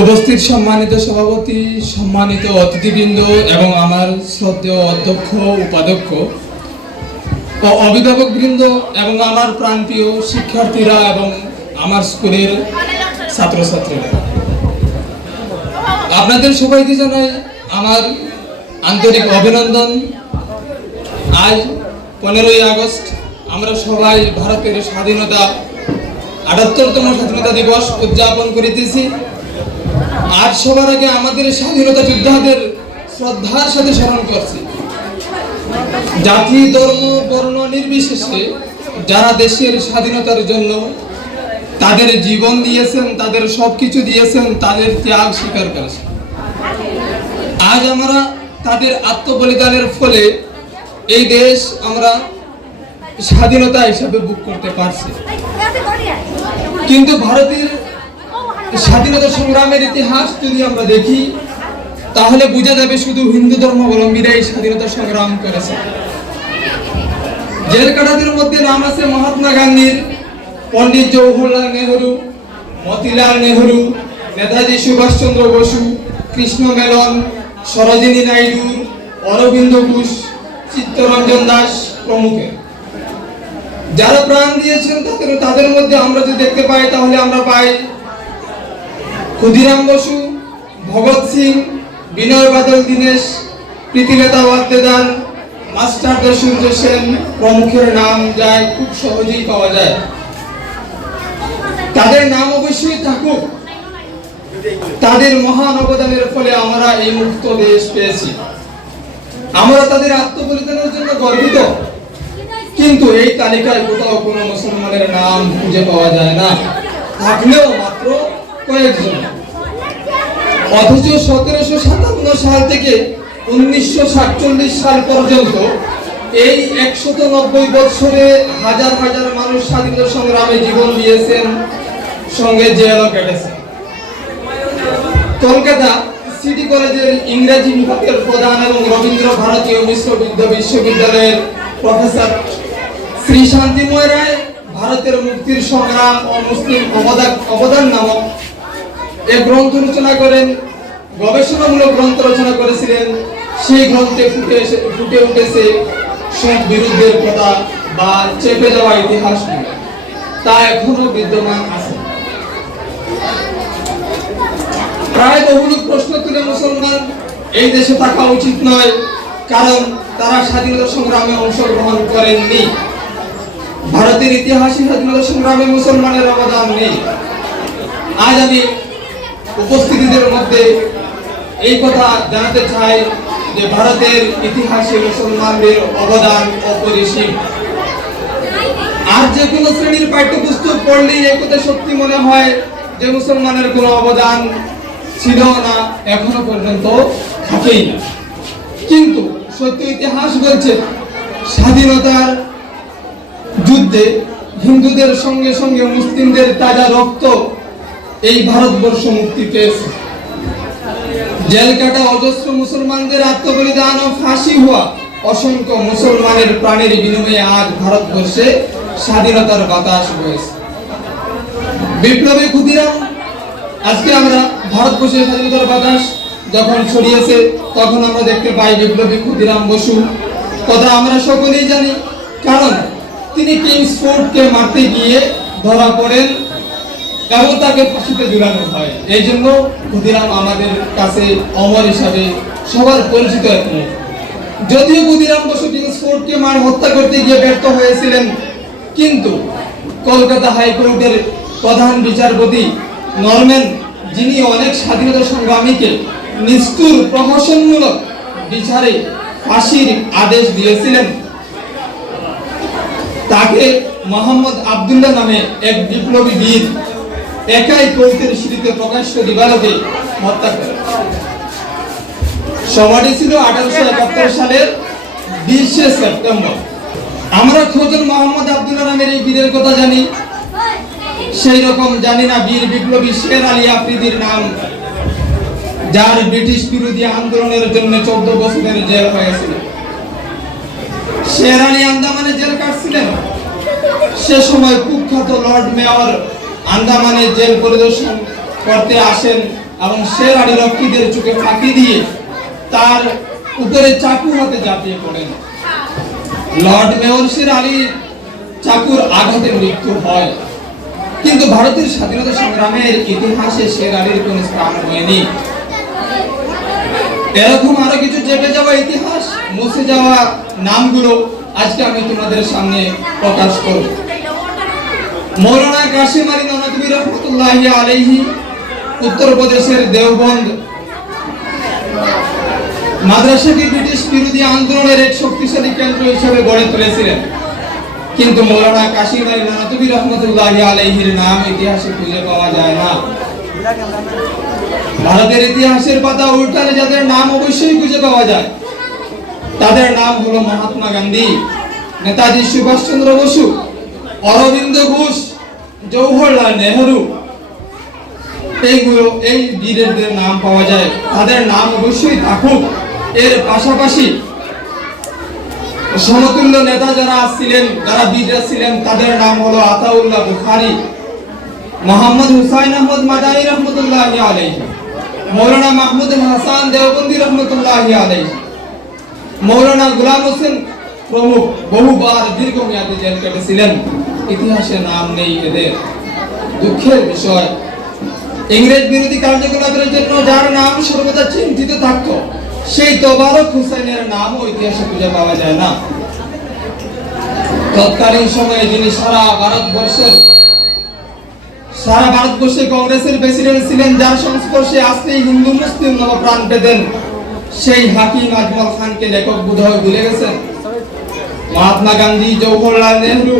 উপস্থিত সম্মানিত সভাপতি, সম্মানিত অতিথিবৃন্দ এবং আমার শ্রদ্ধেয় অধ্যক্ষ, উপাধ্যক্ষ ও অভিভাবকবৃন্দ এবং আমার প্রাণপ্রিয় শিক্ষার্থীরা এবং আমার স্কুলের ছাত্রছাত্রীরা, আপনাদের সবাইকে জানাই আমার আন্তরিক অভিনন্দন। আজ 15ই আগস্ট আমরা সবাই ভারতের স্বাধীনতা 78তম স্বাধীনতা দিবস উদযাপন করিতেছি। আজ সবার আগে আমাদের স্বাধীনতা যোদ্ধাদের শ্রদ্ধার সাথে স্মরণ করছি। জাতি, ধর্ম, বর্ণ নির্বিশেষে যারা দেশের স্বাধীনতার জন্য তাদের জীবন দিয়েছেন, তাদের সবকিছু দিয়েছেন, তাদের ত্যাগ স্বীকার করেছেন। আজ আমরা তাদের আত্মবলিদানের ফলে এই দেশ আমরা স্বাধীনতা হিসাবে বুক করতে পারছি। কিন্তু ভারতের স্বাধীনতা সংগ্রামের ইতিহাস যদি আমরা দেখি তাহলে বোঝা যাবে শুধু হিন্দু ধর্মাবলম্বীরাই স্বাধীনতা সংগ্রাম করেছে। জেল কাটাদের মধ্যে নাম আছে মহাত্মা গান্ধীর, পণ্ডিত জওহরলাল নেহরু, মতিলাল নেহরু, নেতাজি সুভাষচন্দ্র বসু, কৃষ্ণ মেনন, সরোজিনী নাইডু, অরবিন্দ ঘোষ, চিত্তরঞ্জন দাস প্রমুখের। যারা প্রাণ দিয়েছেন তাদের মধ্যে আমরা যদি দেখতে পাই তাহলে আমরা পাই ক্ষুদিরাম বসু, ভগৎ সিং, বিনয় বাদল দীনেশ, প্রীতিলতা ওয়াদ্দেদার, মাস্টারদা সূর্য সেন প্রমুখের নাম যায় খুব সহজেই পাওয়া যায়। তাদের নাম অবশ্যই থাকুক, তাদের মহান অবদানের ফলে আমরা এই মুক্ত দেশ পেয়েছি। আমরা তাদের আত্মবলিদানের জন্য গর্বিত, কিন্তু এই তালিকায় কোথাও কোনো মুসলমানের নাম খুঁজে পাওয়া যায় না, থাকলেও মাত্র কয়েকজন। অথচ 1757 সাল থেকে 1947 সাল পর্যন্ত এই 190 বছরে হাজার হাজার মানুষ স্বাধীনতা সংগ্রামে জীবন দিয়েছেন, সঙ্গে জেলও কেটেছেন। কলকাতা সিটি কলেজের ইংরেজি বিভাগের প্রধান এবং রবীন্দ্র ভারতীয় বিশ্ববিদ্যালয়ের প্রফেসর শ্রী শান্তিময় রায় ভারতের মুক্তির সংগ্রাম ও মুসলিম অবদান নামক এক গ্রন্থ রচনা করেন, গবেষণামূলক গ্রন্থ রচনা করেছিলেন। সেই গ্রন্থে ফুটে উঠেছে সব বিরুদ্ধের কথা বা চেপে যাওয়া ইতিহাস, তা এখনো বিদ্যমান আছে। প্রায় বহুলোক প্রশ্ন তুলে মুসলমান এই দেশে থাকা উচিত নয়, কারণ তারা স্বাধীনতা সংগ্রামে অংশগ্রহণ করেননি। ভারতের ইতিহাসে স্বাধীনতা সংগ্রামে মুসলমানের অবদান নেই। আজ আমি উপস্থিতিদের মধ্যে এই কথা জানাতে চাই যে ভারতের ইতিহাসে মুসলমানদের অবদান অপরিসীম। আর যে কোনো শ্রেণীর পাঠ্যপুস্তক পড়লেই এই কথা সত্যি মনে হয় যে মুসলমানের কোনো অবদান ছিল না, এখনো পর্যন্ত থাকেই না। কিন্তু সত্য ইতিহাস বলছে স্বাধীনতার যুদ্ধে হিন্দুদের সঙ্গে সঙ্গে মুসলিমদের তাজা রক্ত এই ভারতবর্ষ মুক্তি পেয়েছে। জেল কাটা অজস্র মুসলমানদের আত্মবলিদান ও ফাঁসি হওয়া অসংখ্য মুসলমানের প্রাণের বিনিময়ে আজ ভারতবর্ষে স্বাধীনতার বাতাস বইছে। বিপ্লবী ক্ষুদিরাম, আজকে আমরা ভারতবর্ষের স্বাধীনতার বাতাস যখন ছড়িয়েছে তখন আমরা দেখতে পাই বিপ্লবী ক্ষুদিরাম বসু কথা আমরা সকলেই জানি, কারণ তিনি কিংসফোর্ডকে মারতে গিয়ে ধরা পড়েন এবং তাকে ফাঁসিতে ঝুলানো হয়। এই জন্য ক্ষুদিরাম আমাদের কাছে অমর হিসাবে সবার পরিচিত এক মুখ। যদিও ক্ষুদিরাম বসু কিংসফোর্ডকে হত্যা করতে গিয়ে ব্যর্থ হয়েছিলেন, কিন্তু কলকাতা হাইকোর্টের প্রধান বিচারপতি নরম্যান, যিনি অনেক স্বাধীনতা সংগ্রামীকে নিষ্ঠুর প্রহসনমূলক বিচারে ফাঁসির আদেশ দিয়েছিলেন, তাকে মোহাম্মদ আব্দুল্লাহ নামে এক বিপ্লবী বীর একাই কোর্টের সিঁড়িতে প্রকাশ্য দিবালোকে হত্যা করে। সময়টি ছিল 1871 সালের 20 সেপ্টেম্বর। আমরা খোঁজন মোহাম্মদ আব্দুল্লাহ নামের এই বীরের কথা জানি, সেই রকম জানি না বীর বিপ্লবী শের আলী আফ্রিদির নাম, যার ব্রিটিশ বিরোধী আন্দোলনের জন্য 14 বছরের জেল হয়েছিল। শের আলী আন্দামানে জেল কাটছিলেন, সে সময় কুখ্যাত লর্ড মেয়র আন্দামানে জেল পরিদর্শন করতে আসেন এবং শের আলী রক্ষীদের চোখে ফাঁকি দিয়ে তার উপরে চাকু হাতে ঝাঁপিয়ে পড়েন। লর্ড মেয়র শের আলী চাকুর আঘাতে মৃত্যু হয়, কিন্তু ভারতের স্বাধীনতা সংগ্রামের ইতিহাসে শের আলীর কোন স্থান হয়নি। এরকম আরো কিছু চেপে যাওয়া ইতিহাস, মুছে যাওয়া নামগুলো আজকে আমি তোমাদের সামনে প্রকাশ করব। মৌলানা কাশিম আলী ননদভী রহমতুল্লাহি আলাইহি উত্তরপ্রদেশের দেওবন্দ মাদ্রাসাটি ব্রিটিশ বিরোধী আন্দোলনের এক শক্তিশালী কেন্দ্র হিসেবে গড়ে তুলেছিলেন, কিন্তু মৌলানা কাশিম আলী ননদভী রহমতুল্লাহি আলাইহির নাম ইতিহাসে খুঁজে পাওয়া যায় না। ভারতের ইতিহাসের পাতা উল্টালে যাদের নাম অবশ্যই খুঁজে পাওয়া যায় তাদের নাম হলো মহাত্মা গান্ধী, নেতাজি সুভাষচন্দ্র বসু, অরবিন্দ ঘোষ, জওহরলাল নেহেরু। এই বীরদের নাম পাওয়া যায়, তাদের নাম অবশ্যই থাকুক। এর পাশাপাশি সমতুল্য নেতা যারা ছিলেন, যারা বীররা ছিলেন, তাদের নাম হলো আতাউল্লাহ বুখারী, মোহাম্মদ হুসাইন আহমদ মাদানী রহমতুল্লাহি আলাইহি, মৌলানা মাহমুদ হাসান দেওবন্দি রহমতুল্লাহি আলাইহি, মৌলানা গোলাম হোসেন প্রমুখ বহুবার দীর্ঘমেয়াদী জেল কেটেছিলেন। ইতিহাসে নাম নেই এদের, দুঃখের বিষয়। ইংরেজ বিরোধী কার্যকলাপের জন্য যার নাম সর্বদা চিন্তিত থাকত, সেই তোবারক হুসাইনের নাম ইতিহাসে খুঁজে পাওয়া যায় না। তৎকালীন সময়ে যিনি সারা ভারতবর্ষে কংগ্রেসের প্রেসিডেন্ট ছিলেন, যার সংস্পর্শে আসতেই হিন্দু মুসলিম নবপ্রাণ পেতেন, সেই হাকিম আজমল খানকে লেখক বোধহয় ভুলে গেছেন। মহাত্মা গান্ধী, জওহরলাল নেহেরু,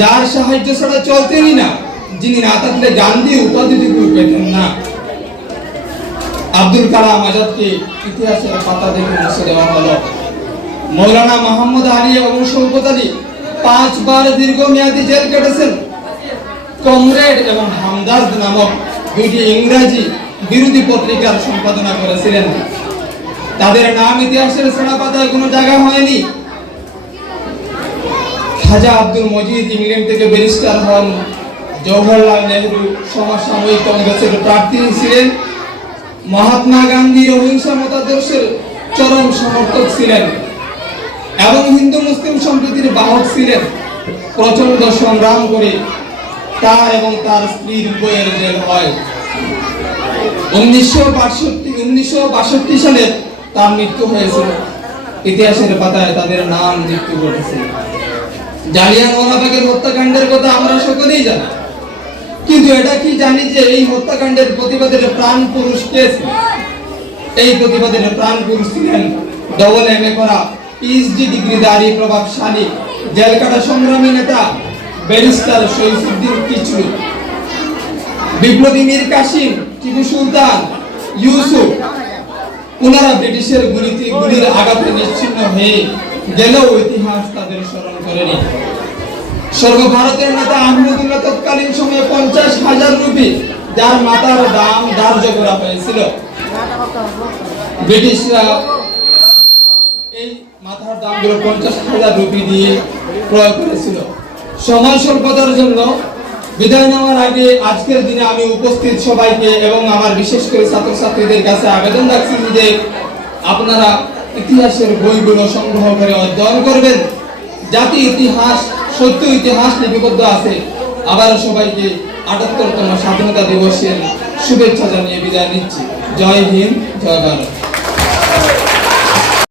যার সাহায্য ছাড়া চলতেনই না, যিনি না থাকলে গান্ধী উপাধিটুকু পেতেন না। আব্দুল কালাম আজাদকে ইতিহাসের পাতা দেখে মুছে দেওয়া হলো। মৌলানা মোহাম্মদ আলী এবং শওকত আলী 5 বার দীর্ঘমেয়াদী জেল কেটেছেন। কমরেড এবং হামদার্দ নামক দুটি ইংরেজি বিরোধী পত্রিকার সম্পাদনা করেছিলেন, তাদের নাম ইতিহাসের ছেঁড়া পাতায় কোনো জায়গা হয়নি। খাজা আব্দুল মজিদ ইংল্যান্ড থেকে ব্যারিস্টার হন। জওহরলাল নেহেরু সমসাময়িক কংগ্রেসের প্রার্থী ছিলেন। মহাত্মা গান্ধী অহিংসা মতাদর্শের চরম সমর্থক ছিলেন এবং হিন্দু মুসলিম সম্প্রীতির বাহক ছিলেন। প্রচন্ড সংগ্রাম করে তার এবং তার স্ত্রীর উভয়ের জেল হয়। 1962 সালে তার মৃত্যু হয়েছিল। ইতিহাসের পাতায় তাদের নাম মৃত্যু ঘটেছে। জালিয়ানওয়ালাবাগের হত্যাকাণ্ডের কথা আমরা সকলেই জানি, কিন্তু এটা কি জানি যে এই হত্যাকাণ্ডের প্রতিবাদের প্রাণ পুরুষ কে ছিলেন? এই প্রতিবাদের প্রাণ পুরুষ ছিলেন ডবল এমএ করা, পিএইচডি ডিগ্রিধারী, প্রভাবশালী, জেলকাটা সংগ্রামী নেতা ব্যারিস্টার শহীদুদ্দিন কিচলু, বিপ্লবী মীর কাসিম, টিপু সুলতান, ইউসুফ। ওনারা ব্রিটিশের গুলির আঘাতে নিশ্চিহ্ন হয়ে গেলেও ইতিহাস তাদের স্মরণ করেনি। সর্বভারতের নেতা আহমদুল্লাহ তৎকালীন সময়ে 50,000 রুপি, যার মাথার দাম ধার্য করা হয়েছিল। ব্রিটিশরা এই মাথার দামগুলো 50,000 রুপি দিয়ে ক্রয় করেছিল। সময় স্বল্পতার জন্য বিদায় নেওয়ার আগে আজকের দিনে আমি উপস্থিত সবাইকে এবং আমার বিশেষ করে ছাত্রছাত্রীদের কাছে আবেদন রাখছি যে আপনারা ইতিহাসের বইগুলো সংগ্রহ করে অধ্যয়ন করবেন। জাতি ইতিহাস, সত্য ইতিহাস লিপিবদ্ধ আছে। আবার সবাইকে ৭৮তম স্বাধীনতা দিবসের শুভেচ্ছা জানিয়ে বিদায় নিচ্ছি। জয় হিন্দ, জয় ভারত।